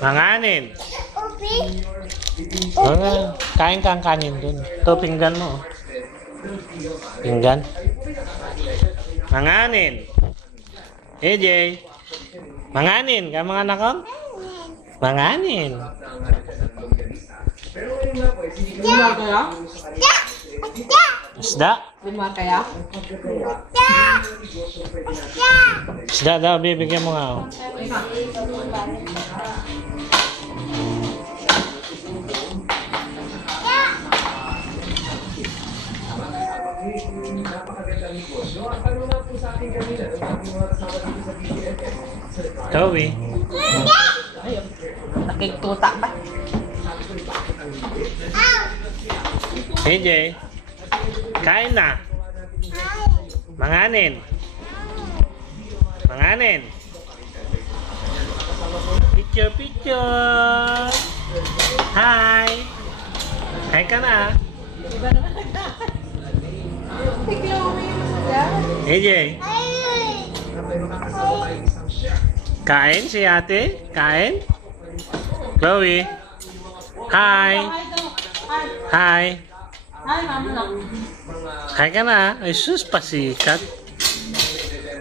Hanganin. Oh, kain kang kanin dun. Ito, pinggan mo. Pinggan. Hanganin. AJ. Manganin ka mga anak ko? Manganin. Lima kaya? Isda. Lima kaya? Isda daw, bibigyan mo nga. Oh. Toby. Ayun. Nakiktuta ba? AJ. Kain na. Manganin. Manganin. Picture, picture. Hi. Hi ka na. Iba naman. Bigla may masaya. AJ. Kain si ate? Kain? Chloe. Hi. Hi. Hi, mama lang. Hi ka na. Ay sus, pasikat.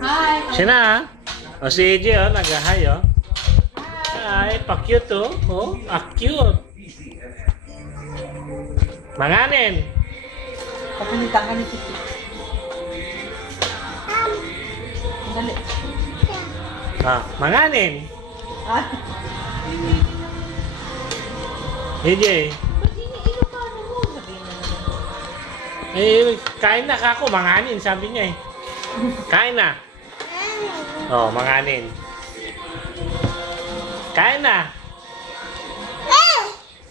Hi. Sina? O si AJ oh, nag-hi oh. Hi, pa-cute oh. Oh, cute. Manganin. Papilitan ka ni Titi. Dali. Ah, manganin. Ah. AJ. Ba't iniilo ka ano mo? Sabihin mo naman. Eh, kain na ka ako. Manganin, sabi niya eh. Kain na. Oh, manganin. Kain na.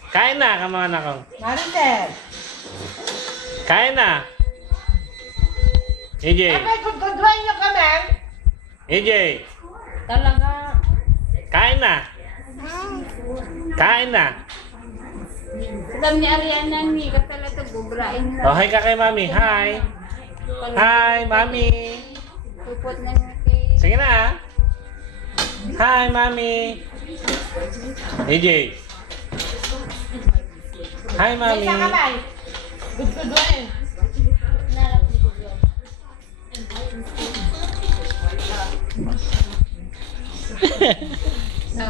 Kain na, ka mga anak ko. Marites. Kain na. AJ. Abay, kudkuduan nyo kami. AJ. Talaga. Kain na. Kain na. Alam ni Ariana ni talaga bubrain Oh, hi ka kay mami. Hi. Hi, mami. Pupot na kay Sige na ah. Hi, mami. AJ. Hi, mami. May kakabay. Kudkuduan. narap ni Google.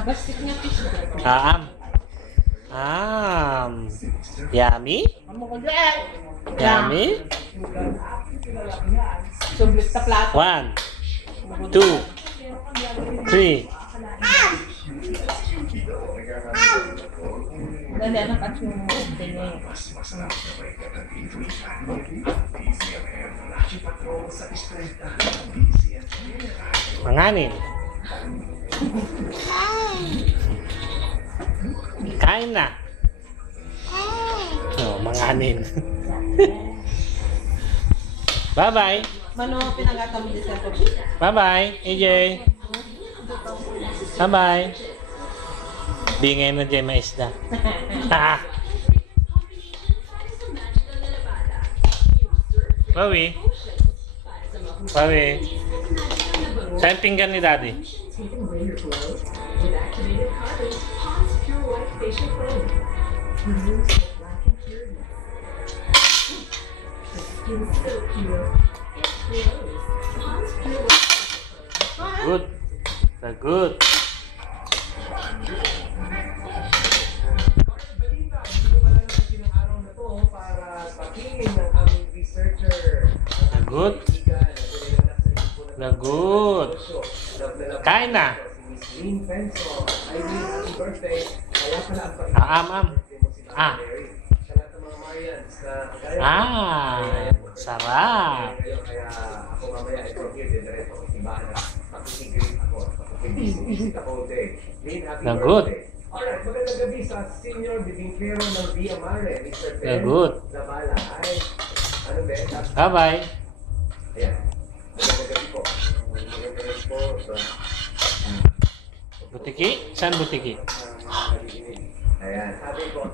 Bastik niya fish. Yummy? Amo ko dyan. Yummy? Sublit sa plato. 1, 2, 3. Dali, anak at yung tingin. Manganin. Kain na. Oh, manganin. Bye-bye. Mano, pinagata mo din sa ito. Bye-bye, AJ. Bye-bye. Bingay na dyan maisda. Chloe. Chloe. Saan pinggan ni Daddy? Good. Good. Good. Good. Kain na. Ma'am. Sarap. Good. Alright, magandang gabi sa Senior Bibingkero ng Via Mare, Mr. Ben Good. Zabala. Ay, ano Ben? Bye-bye. Ayan. Magandang gabi po. Magandang gabi po sa... Butiki? Saan butiki? Ayan, sabi ko,